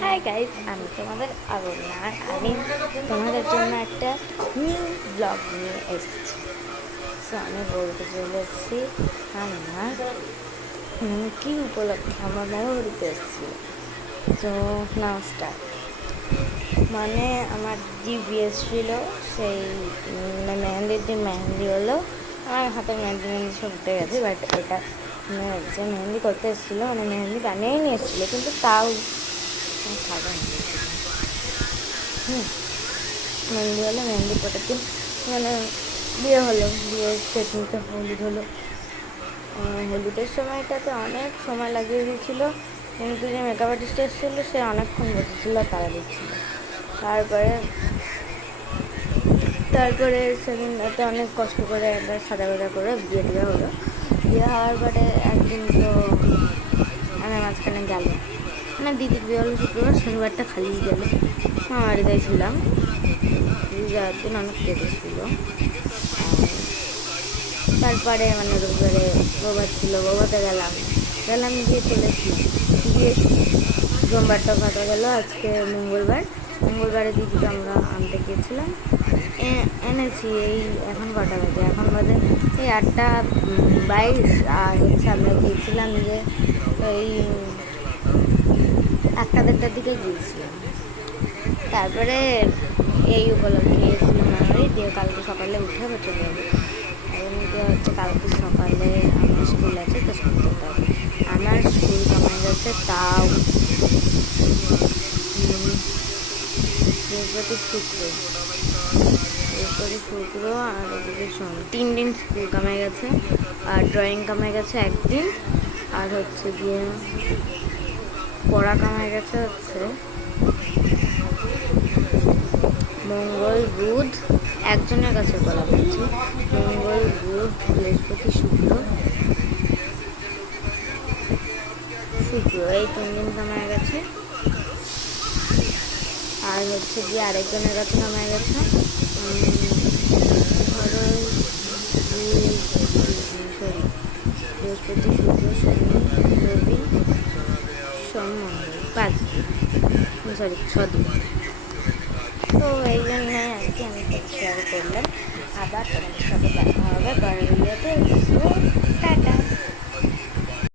Hi guys, আমি তোমাদের অরণ্যা আর আমি তোমাদের জন্য একটা নিউ ব্লগ নিয়ে এসেছি। সো আমি বলতে চলেছি আমার কি উপলক্ষে আমার মামা বাড়িতে এসেছিল। So now start. মানে আমার যে বিয়ে ছিল সেই মেহেন্দির দিন মেহেন্দি হলো, আমার হাতে মেহেন্দি সব উঠে গেছে। বাট এটা যে মেহেন্দি করতে এসেছিলো মানে মেহেন্দি বানিয়েই নিয়ে এসেছিলো, কিন্তু তাও খাবার মেহেন্দি হলো। মেহেন্দি পরের দিন মানে বিয়ে হলো, বিয়ের সেদিনকে হলুদ হলো। হলুদের সময়টাতে অনেক সময় লাগিয়ে দিয়েছিলো, কিন্তু যে মেকআপ আর্টিস্ট এসেছিলো সে অনেকক্ষণ বসেছিলো, তারা দিচ্ছিলো। তারপরে সেদিন রাতে অনেক কষ্ট করে একবার সাদা বাজা করে বিয়ে টিয়ে হলো। বিয়ে হওয়ার পরে একদিন তো আমার মাঝখানে গেল, মানে দিদির বিয়ে হলো শুক্রবার, শনিবারটা খালি গেল। আমার বাড়িতে ছিলাম, দিদি যাওয়ার দিন অনেক কেটেছিল। তারপরে মানে রবিবারে বৌভাত ছিল, বৌভাতে গেলাম গিয়ে চলেছি। গিয়ে সোমবারটা কাটা গেল, আজকে মঙ্গলবারে দিদিকে আমরা আনতে গিয়েছিলাম, এনেছি। এই এখন কটা বাজে, এখন বাজে এই 8:22। আর হচ্ছে আমরা গিয়েছিলাম যে এই 1-1:30টার দিকে গিয়েছিলাম। তারপরে এই উপলক্ষে এসেছিলাম আমি, দিয়ে কালকে সকালে উঠে আবার চলে যাবো। এমনিতে হচ্ছে কালকে সকালে আমার স্কুল আছে, তো স্কুল যেতে হবে। আমার স্কুল কমে গেছে, তাও বৃহস্পতি শুক্র আর এদিকে 3 দিন স্কুল কমে গেছে, আর ড্রয়িং কমে গেছে একদিন, আর হচ্ছে গিয়ে পড়া কমে গেছে হচ্ছে মঙ্গল বুধ। একজনের কাছে বলা বলছি, মঙ্গল বুধ বৃহস্পতি শুক্র এই 3 দিন কমে গেছে। আর হচ্ছে গিয়ে আরেকজনের কাছে নামায় গেছে ধরো বৃহস্পতি শুক্র শনি রবি সোম মঙ্গল 5 দিন, 6 দিন। তো এই জন্যে আর কি আমি শেয়ার করলাম। আবার তোমাদের সাথে দেখা হবে পরের ভিডিওতে। টাটা।